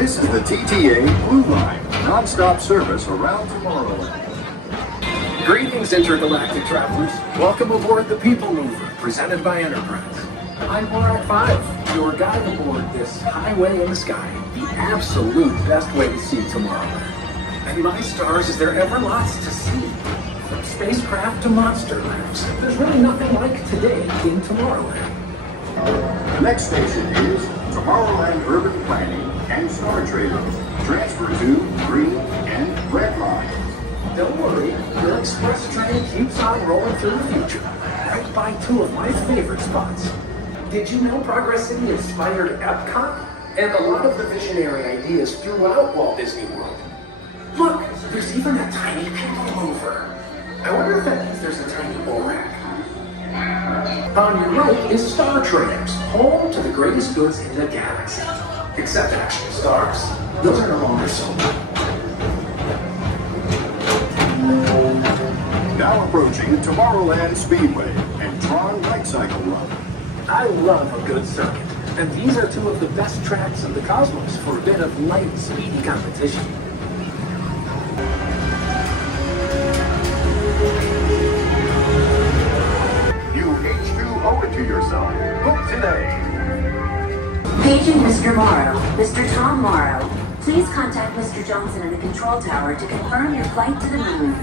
This is the TTA Blue Line, non-stop service around Tomorrowland. Greetings, intergalactic travelers. Welcome aboard the People Mover, presented by Enterprise. I'm Borak 5, your guide aboard this highway in the sky, the absolute best way to see Tomorrowland. And my stars, is there ever lots to see? From spacecraft to monster labs, there's really nothing like today in Tomorrowland. The next station is Tomorrowland Urban Planning and Star Traders. Transfer to green and red lines. Don't worry, your express train keeps on rolling through the future, right by two of my favorite spots. Did you know Progress City inspired Epcot? And a lot of the visionary ideas throughout Walt Disney World. Look, there's even a tiny people mover. I wonder if that means there's a tiny Borak. On your right is Star Traders, home to the greatest goods in the galaxy. Except actual stars. Those are no longer sold. Now approaching Tomorrowland Speedway and Tron Light Cycle Run. I love a good circuit, and these are two of the best tracks in the cosmos for a bit of light, speedy competition. You H2 owe it to yourself. Book today. Paging Mr. Morrow. Mr. Tom Morrow. Please contact Mr. Johnson in the control tower to confirm your flight to the moon.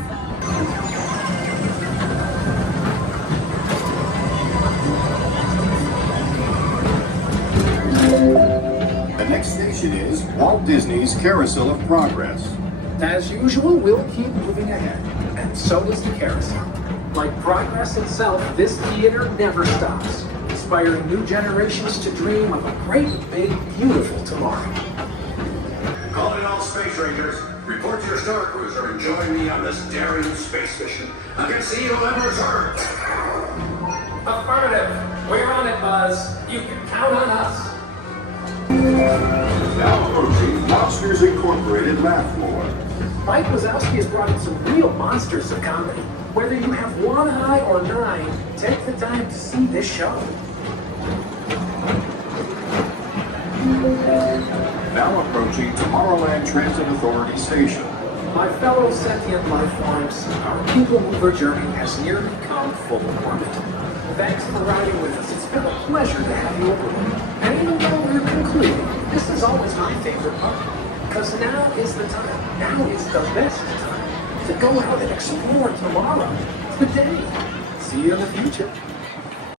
The next station is Walt Disney's Carousel of Progress. As usual, we'll keep moving ahead, and so does the carousel. Like progress itself, this theater never stops, inspiring new generations to dream of a great, big, beautiful tomorrow. Calling all space rangers. Report to your star cruiser and join me on this daring space mission against the evil Emperor's Earth. Affirmative. We're on it, Buzz. You can count on us. Now approaching Monsters Incorporated Laugh Floor. Mike Wazowski has brought in some real monsters of comedy. Whether you have one eye or nine, take the time to see this show. Now approaching Tomorrowland Transit Authority Station. My fellow sentient life forms, our People Mover journey has nearly come full orbit. Thanks for riding with us. It's been a pleasure to have you aboard. And even though we're concluding, this is always my favorite part. Because now is the time, now is the best time to go out and explore tomorrow, today. See you in the future.